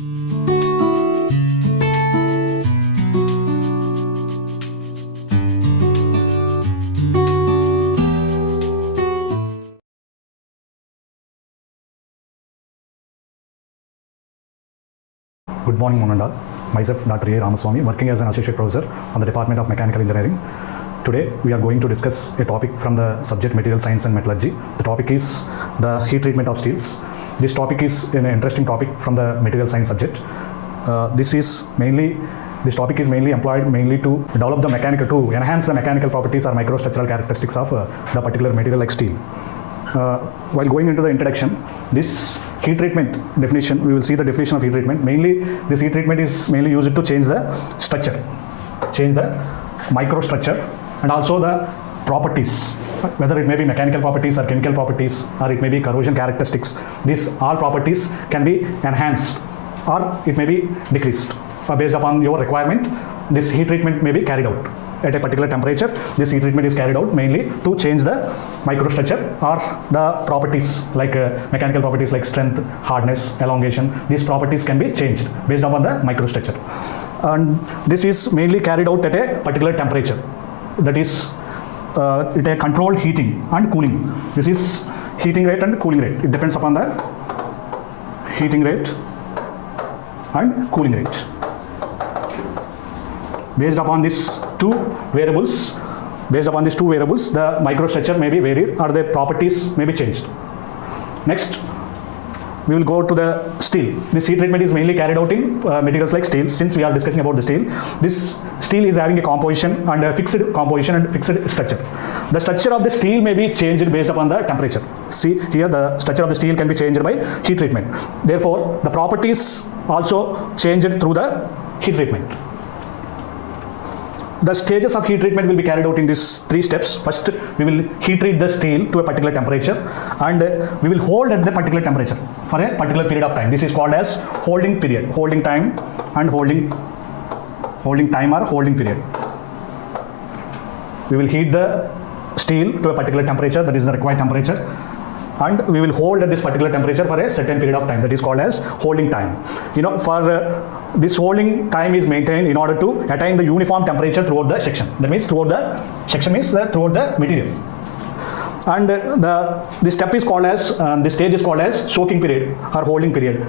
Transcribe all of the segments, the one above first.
Good morning, one and all. Myself, Dr. A. Ramaswamy, working as an associate professor on the Department of Mechanical Engineering. Today, we are going to discuss a topic from the subject Material Science and Metallurgy. The topic is the heat treatment of steels. This topic is an interesting topic from the Material Science subject. This topic is mainly employed to develop the mechanical, to enhance the mechanical properties or microstructural characteristics of the particular material like steel. While going into the introduction, this heat treatment definition, we will see the definition of heat treatment. Mainly, this heat treatment is mainly used to change the structure, change the microstructure, and also the properties, whether it may be mechanical properties or chemical properties, or it may be corrosion characteristics. These all properties can be enhanced or it may be decreased. Based upon your requirement, this heat treatment may be carried out. At a particular temperature, this heat treatment is carried out mainly to change the microstructure or the properties like mechanical properties like strength, hardness, elongation. These properties can be changed based upon the microstructure. And this is mainly carried out at a particular temperature. That is at a controlled heating and cooling. This is heating rate and cooling rate. It depends upon the heating rate and cooling rate. Based upon these two variables, the microstructure may be varied or the properties may be changed. Next, we will go to the steel. This heat treatment is mainly carried out in materials like steel. Since we are discussing about the steel, this steel is having a composition and a fixed composition and fixed structure. The structure of the steel may be changed based upon the temperature. See here, the structure of the steel can be changed by heat treatment. Therefore, the properties also changed through the heat treatment. The stages of heat treatment will be carried out in these three steps. First, we will heat treat the steel to a particular temperature and we will hold at the particular temperature for a particular period of time. This is called as holding period, holding time and holding time or holding period. We will heat the steel to a particular temperature, that is the required temperature, and we will hold at this particular temperature for a certain period of time, that is called as holding time. This holding time is maintained in order to attain the uniform temperature throughout the section. That means throughout the material. And this step is called as, this stage is called as soaking period or holding period.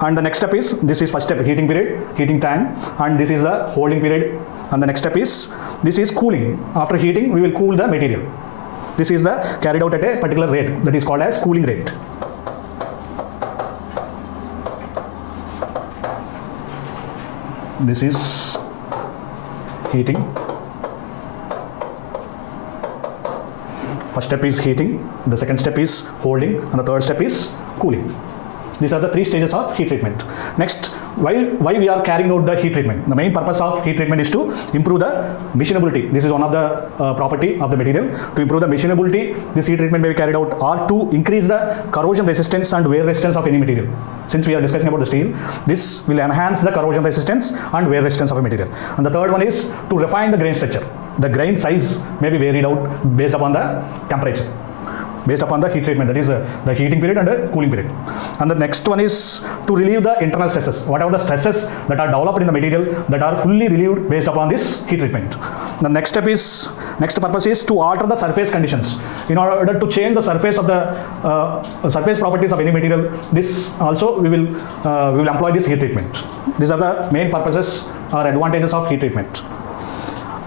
And the next step is, this is first step, heating period, heating time, and this is the holding period. And the next step is, this is cooling. After heating, we will cool the material. This is the carried out at a particular rate, that is called as cooling rate. This is heating. First step is heating, the second step is holding, and the third step is cooling. These are the three stages of heat treatment. Next, why we are carrying out the heat treatment? The main purpose of heat treatment is to improve the machinability. This is one of the property of the material. To improve the machinability, this heat treatment may be carried out, or to increase the corrosion resistance and wear resistance of any material. Since we are discussing about the steel, this will enhance the corrosion resistance and wear resistance of a material. And the third one is to refine the grain structure. The grain size may be varied out based upon the temperature, based upon the heat treatment, that is the heating period and the cooling period. And the next one is to relieve the internal stresses. What are the stresses that are developed in the material that are fully relieved based upon this heat treatment. The next purpose is to alter the surface conditions. In order to change the surface of the surface properties of any material, this also we will employ this heat treatment. These are the main purposes or advantages of heat treatment.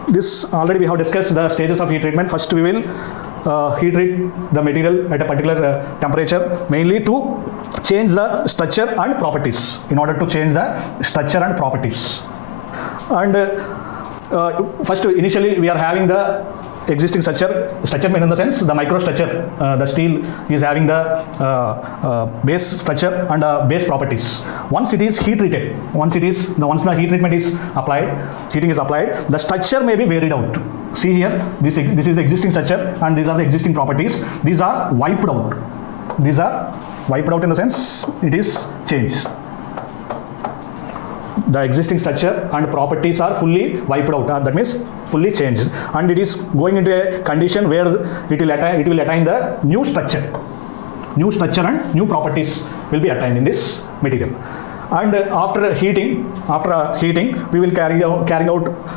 This already we have discussed the stages of heat treatment. First, we will heat treat the material at a particular temperature, mainly to change the structure and properties. In order to change the structure and properties. And first, initially we are having the existing structure in the sense the microstructure. The steel is having the base structure and base properties. Once it is heat treated, once the heat treatment is applied, heating is applied, the structure may be varied out. See here, this is the existing structure and these are the existing properties. These are wiped out. These are wiped out in the sense it is changed. The existing structure and properties are fully wiped out. That means fully changed, and it is going into a condition where it will attain the new structure. New structure and new properties will be attained in this material. And after heating, we will carry out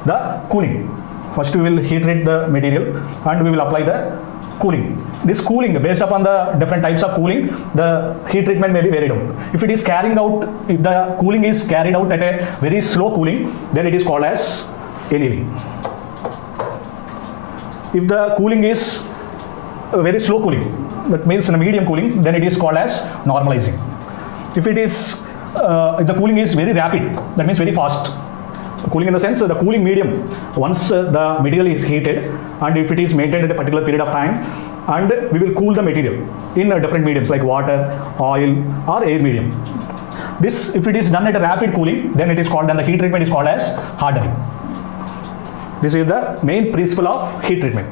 the cooling. First we will heat treat the material and we will apply the cooling. This cooling, based upon the different types of cooling, the heat treatment may be varied out. If the cooling is carried out at a very slow cooling, then it is called as annealing. If the cooling is a very slow cooling, that means in a medium cooling, then it is called as normalizing. If the cooling is very rapid, that means very fast. Cooling in the sense, the cooling medium, once the material is heated and if it is maintained at a particular period of time, and we will cool the material in different mediums like water, oil or air medium. This, if it is done at a rapid cooling, then it is called, then the heat treatment is called as hardening. This is the main principle of heat treatment.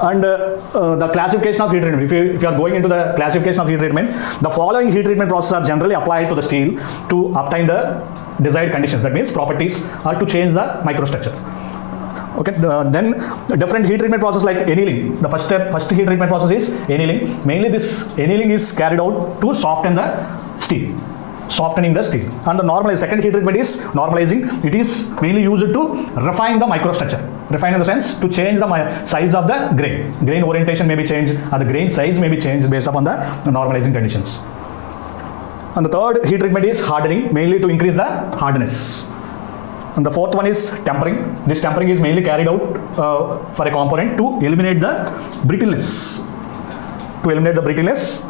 And the classification of heat treatment, if you are going into the classification of heat treatment, the following heat treatment processes are generally applied to the steel to obtain the desired conditions, that means properties, or to change the microstructure. Okay, then different heat treatment process like annealing. The first heat treatment process is annealing. Mainly this annealing is carried out to soften the steel. Softening the steel. And the second heat treatment is normalizing. It is mainly used to refine the microstructure. Refine in the sense to change the size of the grain. Grain orientation may be changed or the grain size may be changed based upon the normalizing conditions. And the third heat treatment is hardening, mainly to increase the hardness. And the fourth one is tempering. This tempering is mainly carried out for a component to eliminate the brittleness.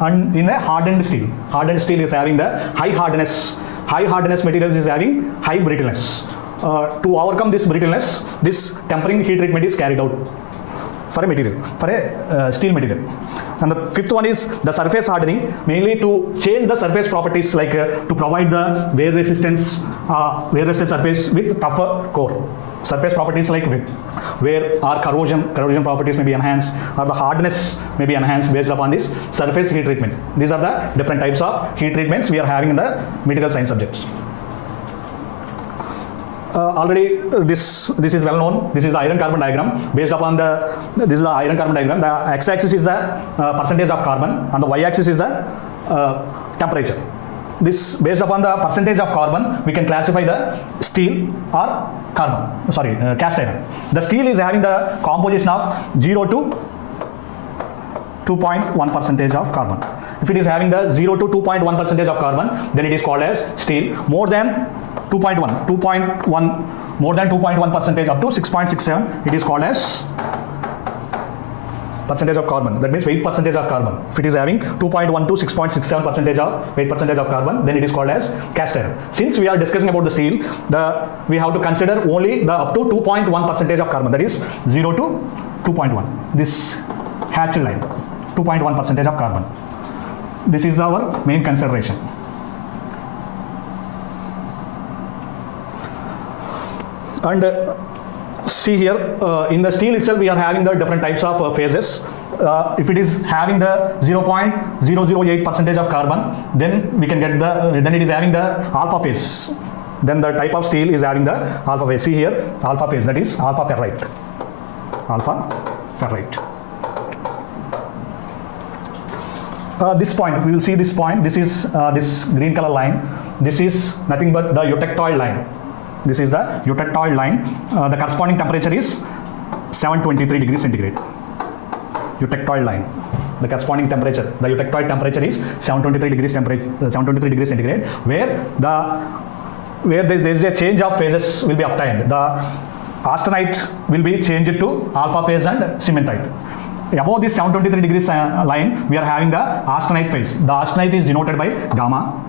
And in a hardened steel. Hardened steel is having the high hardness. High hardness materials is having high brittleness. To overcome this brittleness, this tempering heat treatment is carried out for a material, for a steel material. And the fifth one is the surface hardening, mainly to change the surface properties, like to provide the wear resistant surface with tougher core. Surface properties like wear or corrosion properties may be enhanced, or the hardness may be enhanced based upon this surface heat treatment. These are the different types of heat treatments we are having in the material science subjects. Already this is well known. This is the iron carbon diagram. Based upon this is the iron carbon diagram. The x-axis is the percentage of carbon and the y-axis is the temperature. This, based upon the percentage of carbon, we can classify the steel or cast iron. The steel is having the composition of 0 to 2.1% of carbon. If it is having the 0 to 2.1% of carbon, then it is called as steel. More than 2.1, more than 2.1% up to 6.67, it is called as percentage of carbon. That means 8% of carbon. If it is having 2.1 to 6.67% of 8% of carbon, then it is called as cast iron. Since we are discussing about the steel, we have to consider only the up to 2.1% of carbon. That is 0 to 2.1. This hatched line, 2.1% of carbon. This is our main consideration. And see here, in the steel itself, we are having the different types of phases. If it is having the 0.008% of carbon, then we can get then it is having the alpha phase. Then the type of steel is having the alpha phase. See here, alpha phase, that is alpha ferrite. This point, we will see this point. This is this green color line. This is nothing but the eutectoid line. This is the eutectoid line. The corresponding temperature is 723 degrees centigrade. Eutectoid line. The corresponding temperature, the eutectoid temperature is 723 degrees centigrade, where there is a change of phases will be obtained. The austenite will be changed to alpha phase and cementite. Above this 723 degrees line, we are having the austenite phase. The austenite is denoted by gamma.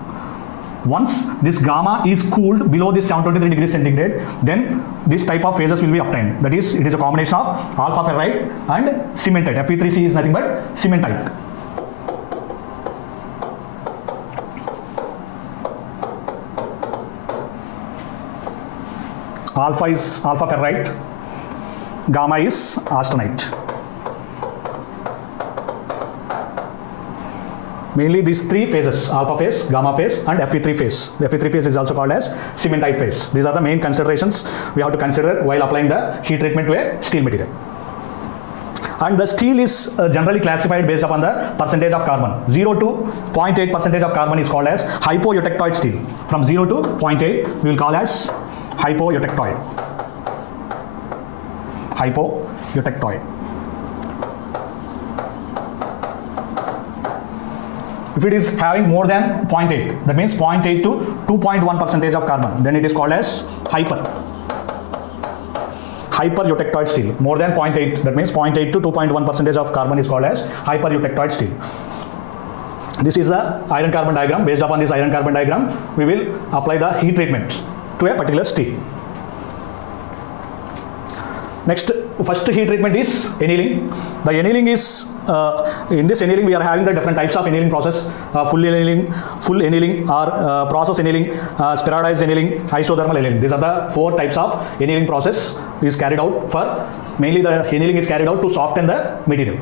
Once this gamma is cooled below this 723 degrees centigrade, then this type of phases will be obtained. That is, it is a combination of alpha ferrite and cementite. Fe3C is nothing but cementite. Alpha is alpha ferrite, gamma is austenite. Mainly these three phases, alpha phase, gamma phase and Fe3 phase. The Fe3 phase is also called as cementite phase. These are the main considerations we have to consider while applying the heat treatment to a steel material. And the steel is generally classified based upon the percentage of carbon. 0 to 0.8 percentage of carbon is called as hypoeutectoid steel. From 0 to 0.8 we will call as hypoeutectoid. Hypoeutectoid. If it is having more than 0.8, that means 0.8 to 2.1 percentage of carbon, then it is called as hypereutectoid steel. More than 0.8, that means 0.8 to 2.1 percentage of carbon is called as hypereutectoid steel. This is the iron carbon diagram. Based upon this iron carbon diagram, we will apply the heat treatment to a particular steel. Next, first heat treatment is annealing. The annealing is, in this annealing we are having the different types of annealing process, full annealing or process annealing, spheroidized annealing, isothermal annealing. These are the 4 types of annealing process is carried out for, mainly the annealing is carried out to soften the material.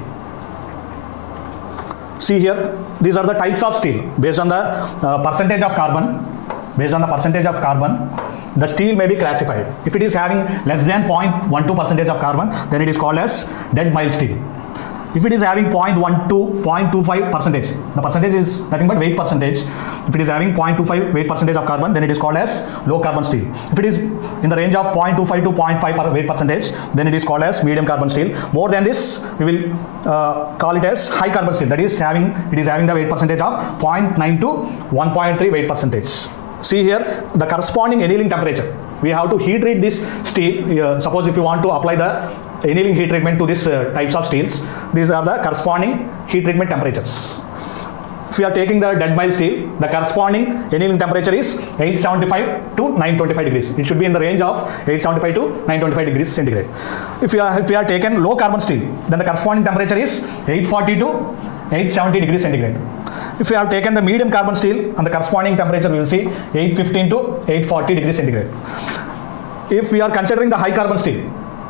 See here, these are the types of steel based on the percentage of carbon. Based on the percentage of carbon, the steel may be classified. If it is having less than 0.12 percentage of carbon, then it is called as dead mild steel. If it is having 0.1 to 0.25 percentage, the percentage is nothing but weight percentage. If it is having 0.25 weight percentage of carbon, then it is called as low carbon steel. If it is in the range of 0.25 to 0.5 weight percentage, then it is called as medium carbon steel. More than this, we will call it as high carbon steel. That is having the weight percentage of 0.9 to 1.3 weight percentage. See here the corresponding annealing temperature. We have to heat treat this steel. Suppose if you want to apply the annealing heat treatment to this types of steels, these are the corresponding heat treatment temperatures. If we are taking the dead mild steel, the corresponding annealing temperature is 875 to 925 degrees. It should be in the range of 875 to 925 degrees centigrade. If we are taken low carbon steel, then the corresponding temperature is 840 to 870 degrees centigrade. If we have taken the medium carbon steel, and the corresponding temperature we will see 815 to 840 degrees centigrade. If we are considering the high carbon steel,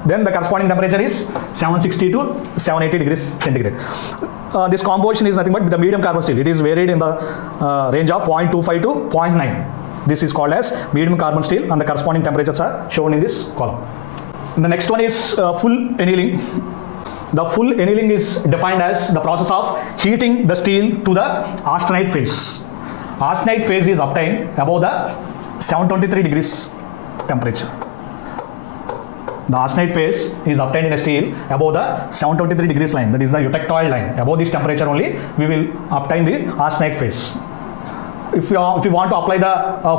then the corresponding temperature is 760 to 780 degrees centigrade. This composition is nothing but the medium carbon steel. It is varied in the range of 0.25 to 0.9. This is called as medium carbon steel, and the corresponding temperatures are shown in this column. The next one is full annealing. The full annealing is defined as the process of heating the steel to the austenite phase. Austenite phase is obtained above the 723 degrees temperature. The austenite phase is obtained in a steel above the 723 degrees line, that is the eutectoid line. Above this temperature only we will obtain the austenite phase. If you want to apply the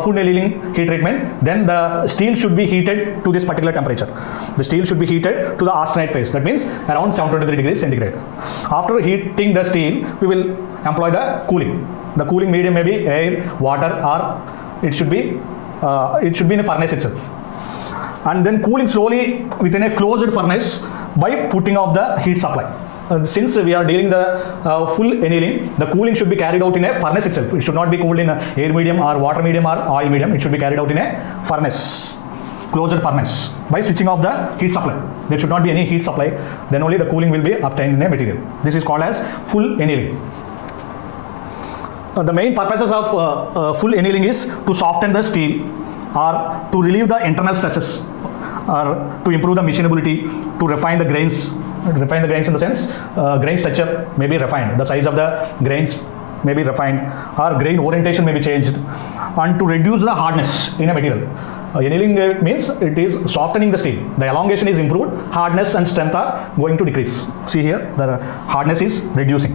full annealing heat treatment, then the steel should be heated to this particular temperature. The steel should be heated to the austenite phase, that means around 723 degrees centigrade. After heating the steel, we will employ the cooling. The cooling medium may be air, water, or it should be in a furnace itself. And then cooling slowly within a closed furnace by putting off the heat supply. Since we are dealing the full annealing, the cooling should be carried out in a furnace itself. It should not be cooled in a air medium or water medium or oil medium. It should be carried out in a furnace, closed furnace, by switching off the heat supply. There should not be any heat supply. Then only the cooling will be obtained in a material. This is called as full annealing. The main purposes of full annealing is to soften the steel, or to relieve the internal stresses, or to improve the machinability, to refine the grains. Refine the grains in the sense, grain structure may be refined, the size of the grains may be refined, or grain orientation may be changed, and to reduce the hardness in a material. Annealing means it is softening the steel. The elongation is improved, hardness and strength are going to decrease. See here, the hardness is reducing.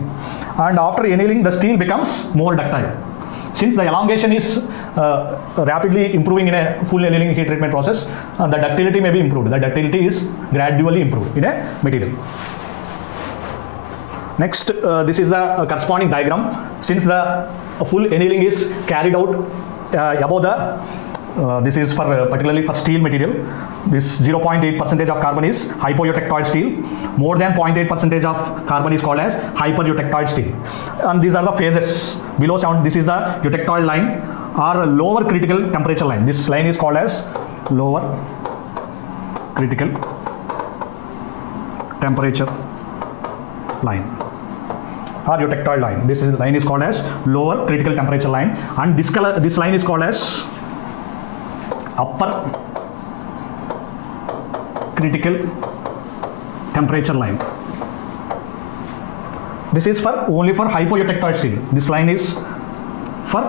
And after annealing, the steel becomes more ductile. Since the elongation is rapidly improving in a full annealing heat treatment process, the ductility may be improved. The ductility is gradually improved in a material. Next, this is the corresponding diagram. Since the full annealing is carried out above the this is for particularly for steel material. This 0.8 percentage of carbon is hypoeutectoid steel. More than 0.8 percentage of carbon is called as hypereutectoid steel. And these are the phases. Below 7, this is the eutectoid line or lower critical temperature line. This line is called as lower critical temperature line or eutectoid line. This line is called as lower critical temperature line, and this line is called as upper critical temperature line. This is for only for hypoeutectoid steel. This line is for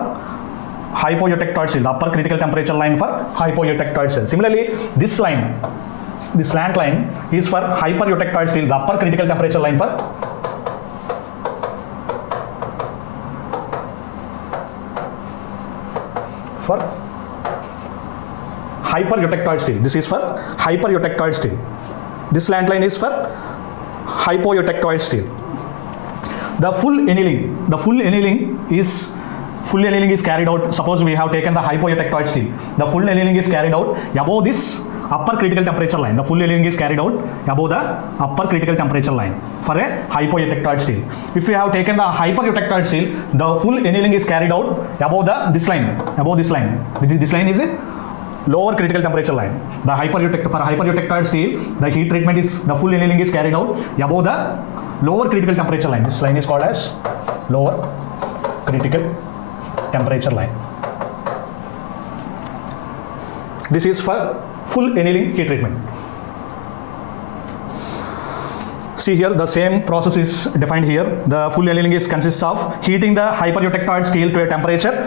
hypoeutectoid steel, the upper critical temperature line for hypoeutectoid steel. Similarly, this line, this slant line is for hypereutectoid steel, the upper critical temperature line for hypereutectoid steel. This is for hypereutectoid steel. This slant line is for hypoeutectoid steel. The full annealing is carried out. Suppose we have taken the hypoeutectoid steel. The full annealing is carried out above this upper critical temperature line. The full annealing is carried out above the upper critical temperature line for a hypoeutectoid steel. If we have taken the hypereutectoid steel, the full annealing is carried out above this line. This line is a lower critical temperature line. For hypereutectoid steel, the heat treatment is, the full annealing is carried out above the lower critical temperature line. This line is called as lower critical temperature line. This is for full annealing heat treatment. See here, the same process is defined here. The full annealing consists of heating the hypereutectoid steel to a temperature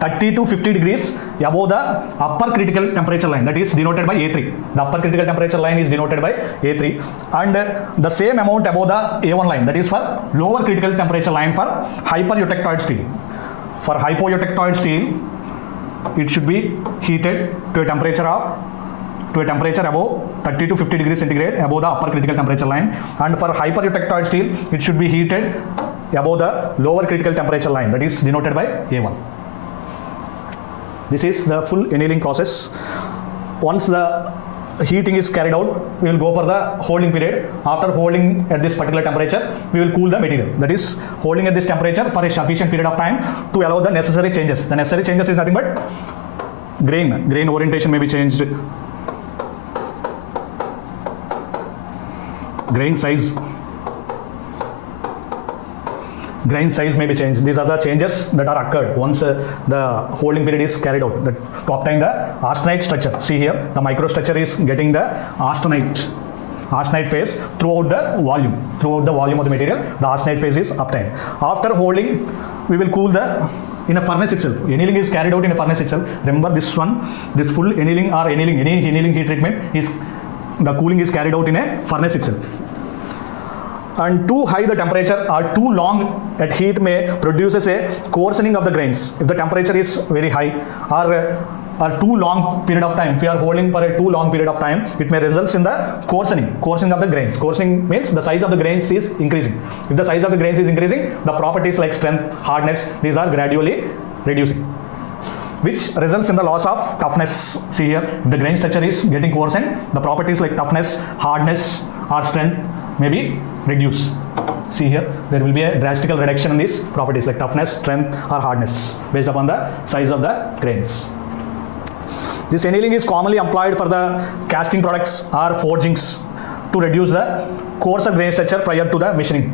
30 to 50 degrees above the upper critical temperature line, that is denoted by A3. The upper critical temperature line is denoted by A3, and the same amount above the A1 line, that is for lower critical temperature line for hypereutectoid steel. For hypoeutectoid steel, it should be heated to a temperature above 30 to 50 degrees centigrade above the upper critical temperature line, and for hypereutectoid steel, it should be heated above the lower critical temperature line, that is denoted by A1. This is the full annealing process. Once the heating is carried out, we will go for the holding period. After holding at this particular temperature, we will cool the material. That is holding at this temperature for a sufficient period of time to allow the necessary changes. The necessary changes is nothing but grain orientation may be changed, grain size may be changed. These are the changes that are occurred once the holding period is carried out, to obtain the austenite structure. See here, the microstructure is getting the austenite phase throughout the volume of the material. The austenite phase is obtained. After holding, we will cool in a furnace itself. Annealing is carried out in a furnace itself. Remember this full annealing or any annealing heat treatment is, the cooling is carried out in a furnace itself. And too high the temperature or too long at heat may produces a coarsening of the grains. If the temperature is very high or too long period of time, if we are holding for a too long period of time, it may result in the coarsening of the grains. Coarsening means the size of the grains is increasing. If the size of the grains is increasing, the properties like strength, hardness, these are gradually reducing, which results in the loss of toughness. See here, if the grain structure is getting coarsened, the properties like toughness, hardness or strength may be reduced. See here, there will be a drastic reduction in these properties like toughness, strength or hardness based upon the size of the grains. This annealing is commonly employed for the casting products or forgings to reduce the coarser grain structure prior to the machining.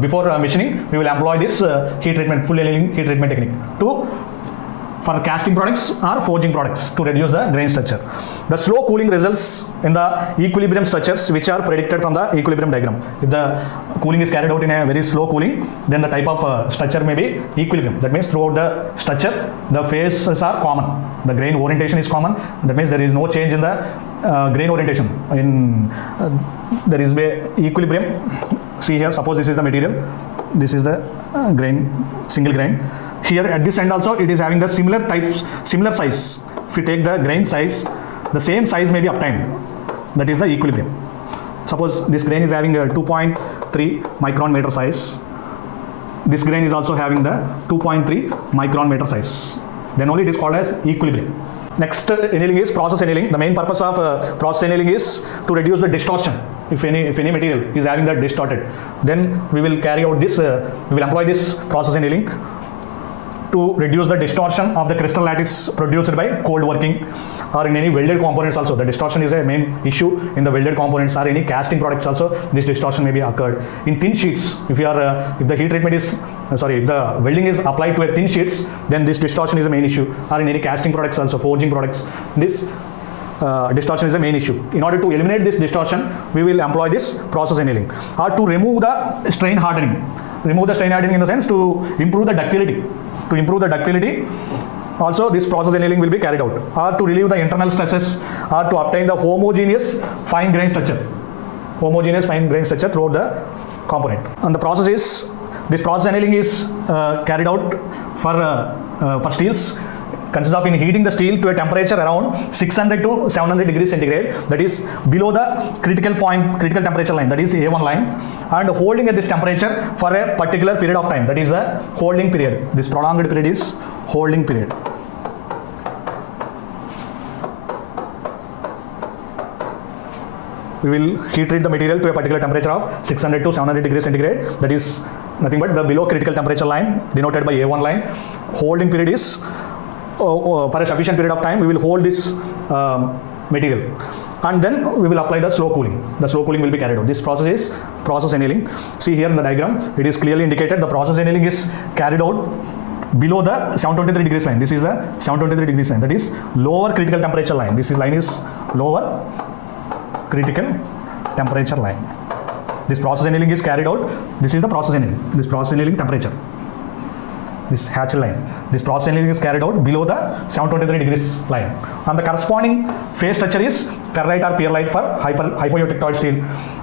Before machining, we will employ this heat treatment, full annealing heat treatment technique for casting products or forging products to reduce the grain structure. The slow cooling results in the equilibrium structures which are predicted from the equilibrium diagram. If the cooling is carried out in a very slow cooling, then the type of structure may be equilibrium. That means throughout the structure, the phases are common. The grain orientation is common. That means there is no change in the grain orientation. There is equilibrium. See here, suppose this is the material. This is the grain, single grain. Here at this end also, it is having the similar size. If we take the grain size, the same size may be obtained. That is the equilibrium. Suppose this grain is having a 2.3 micron meter size. This grain is also having the 2.3 micron meter size. Then only it is called as equilibrium. Next annealing is process annealing. The main purpose of process annealing is to reduce the distortion. If any material is having that distorted, then we will carry out this, we will employ this process annealing to reduce the distortion of the crystal lattice produced by cold working or in any welded components also. The distortion is a main issue in the welded components or any casting products also. This distortion may be occurred. In thin sheets, if the heat treatment is, if the welding is applied to a thin sheets, then this distortion is a main issue. Or in any casting products also, forging products, this distortion is a main issue. In order to eliminate this distortion, we will employ this process annealing. Or to remove the strain hardening. remove the strain hardening in the sense to improve the ductility. To improve the ductility, also this process annealing will be carried out, or to relieve the internal stresses, or to obtain the homogeneous fine grain structure. Homogeneous fine grain structure throughout the component. And the process is, this process annealing is carried out for steels. Consists of in heating the steel to a temperature around 600 to 700 degrees centigrade, that is below the critical point, critical temperature line, that is A1 line, and holding at this temperature for a particular period of time, that is the holding period. This prolonged period is holding period. We will heat treat the material to a particular temperature of 600 to 700 degrees centigrade, that is nothing but the below critical temperature line denoted by A1 line. Holding period is for a sufficient period of time we will hold this material, and then we will apply the slow cooling. The slow cooling will be carried out. This process is process annealing. See here in the diagram, it is clearly indicated the process annealing is carried out below the 723 degrees line. This is the 723 degrees line, that is lower critical temperature line. This line is lower critical temperature line. This process annealing is carried out. This is the process annealing. This process annealing temperature. This hatched line. This process annealing is carried out below the 723 degrees line. And the corresponding phase structure is ferrite or perlite for hypoeutectoid steel,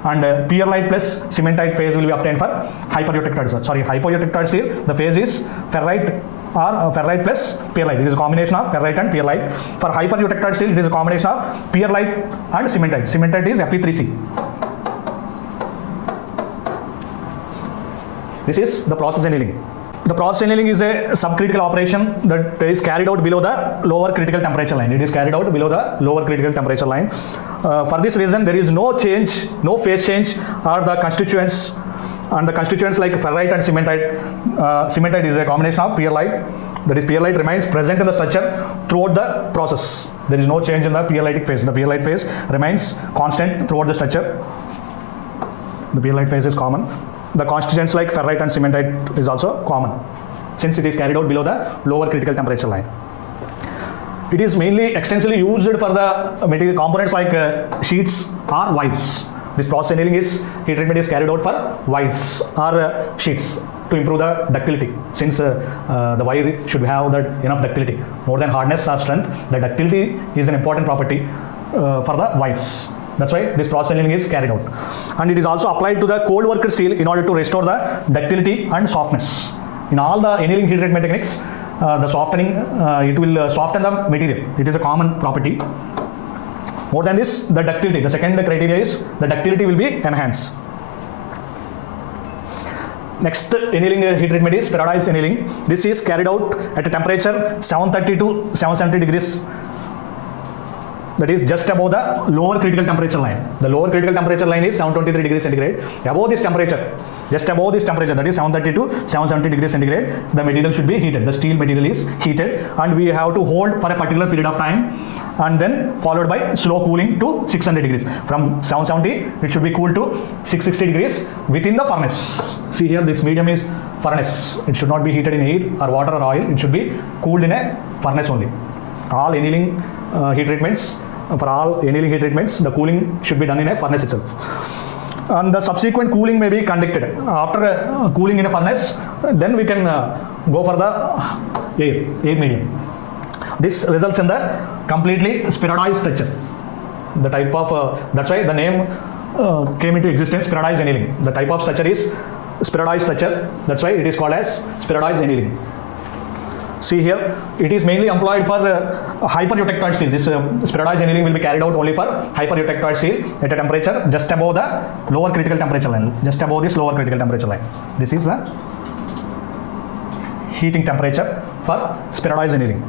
and perlite plus cementite phase will be obtained for hypoeutectoid steel. The phase is ferrite or ferrite plus perlite. It is a combination of ferrite and perlite. For hypereutectoid steel, it is a combination of perlite and cementite. Cementite is Fe3C. This is the process annealing. The process annealing is a subcritical operation that is carried out below the lower critical temperature line. It is carried out below the lower critical temperature line. For this reason, there is no change, no phase change, or the constituents. And the constituents like ferrite and cementite. Cementite is a combination of perlite. That is, perlite remains present in the structure throughout the process. There is no change in the perlitic phase. The perlite phase remains constant throughout the structure. The perlite phase is common. The constituents like ferrite and cementite is also common, since it is carried out below the lower critical temperature line. It is mainly extensively used for the material components like sheets or wides. This process annealing heat treatment is carried out for wides or sheets to improve the ductility, since the wire should have that enough ductility. More than hardness or strength, the ductility is an important property for the wides. That's why this process annealing is carried out. And it is also applied to the cold worked steel in order to restore the ductility and softness. In all the annealing heat treatment techniques, the softening, it will soften the material. It is a common property. More than this, the ductility. The second criteria is the ductility will be enhanced. Next annealing heat treatment is periodized annealing. This is carried out at a temperature 730 to 770 degrees. That is just above the lower critical temperature line. The lower critical temperature line is 723 degrees centigrade. Above this temperature, just above this temperature, that is 730 to 770 degrees centigrade, the material should be heated. The steel material is heated, and we have to hold for a particular period of time, and then followed by slow cooling to 600 degrees. From 770, it should be cooled to 660 degrees within the furnace. See here, this medium is furnace. It should not be heated in air or water or oil. It should be cooled in a furnace only. All annealing heat treatments, for all annealing heat treatments, the cooling should be done in a furnace itself. And the subsequent cooling may be conducted. After cooling in a furnace, then we can go for the air medium. This results in the completely spheroidized structure. The type of, that's why the name came into existence, spheroidized annealing. The type of structure is spheroidized structure. That's why it is called as spheroidized annealing. See here, it is mainly employed for hypereutectoid steel. This spheroidized annealing will be carried out only for hypereutectoid steel at a temperature just above the lower critical temperature line, just above this lower critical temperature line. This is the heating temperature for spheroidized annealing.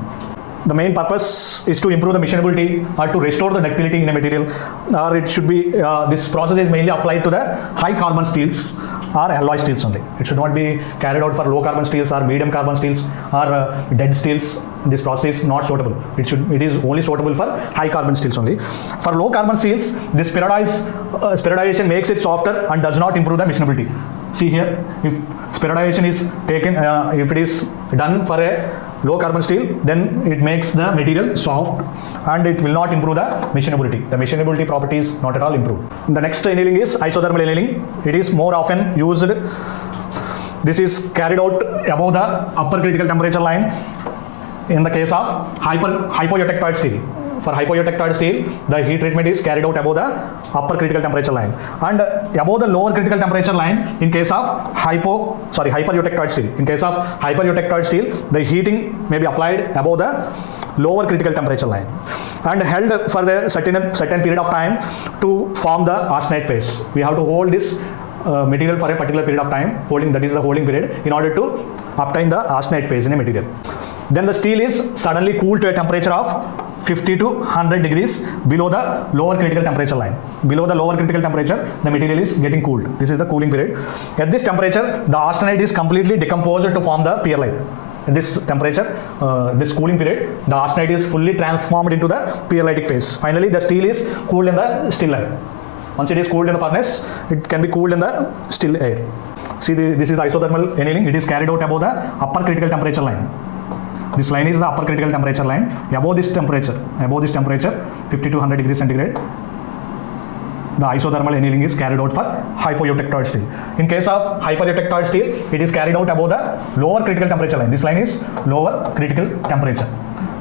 The main purpose is to improve the machinability or to restore the ductility in a material, or it should be, this process is mainly applied to the high carbon steels or alloy steels only. It should not be carried out for low carbon steels or medium carbon steels or dead steels. This process is not suitable. It is only suitable for high carbon steels only. For low carbon steels, this spheroidization makes it softer and does not improve the machinability. See here, if spheroidization is taken, if it is done for a low carbon steel, then it makes the material soft and it will not improve the machinability. The machinability property is not at all improved. The next annealing is isothermal annealing. It is more often used This is carried out above the upper critical temperature line in the case of hypoeutectoid steel. For hypoeutectoid steel, the heat treatment is carried out above the upper critical temperature line, and above the lower critical temperature line in case of hypereutectoid steel. In case of hypereutectoid steel, the heating may be applied above the lower critical temperature line and held for the certain period of time to form the austenite phase. We have to hold this material for a particular period of time, that is the holding period, in order to obtain the austenite phase in a material. Then the steel is suddenly cooled to a temperature of 50 to 100 degrees below the lower critical temperature line. Below the lower critical temperature, the material is getting cooled. This is the cooling period. At this temperature, the austenite is completely decomposed to form the pearlite. At this temperature, this cooling period, the austenite is fully transformed into the pearlitic phase. Finally, the steel is cooled in the still air. Once it is cooled in the furnace, it can be cooled in the still air. See, this is the isothermal annealing. It is carried out above the upper critical temperature line. This line is the upper critical temperature line. Above this temperature, 50 to 100 degrees centigrade, the isothermal annealing is carried out for hypoeutectoid steel. In case of hypereutectoid steel, it is carried out above the lower critical temperature line. This line is lower critical temperature.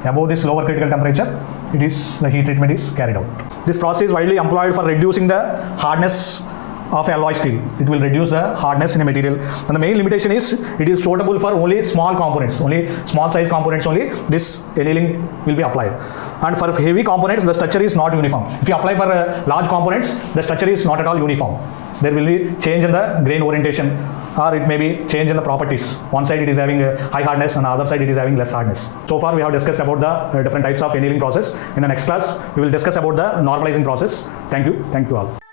Above this lower critical temperature, the heat treatment is carried out. This process is widely employed for reducing the hardness of alloy steel. It will reduce the hardness in a material, and the main limitation is it is suitable for only small components, only small size components only this annealing will be applied, and for heavy components the structure is not uniform. If you apply for large components, the structure is not at all uniform. There will be change in the grain orientation, or it may be change in the properties. One side it is having a high hardness and the other side it is having less hardness. So far we have discussed about the different types of annealing process. In the next class we will discuss about the normalizing process. Thank you all.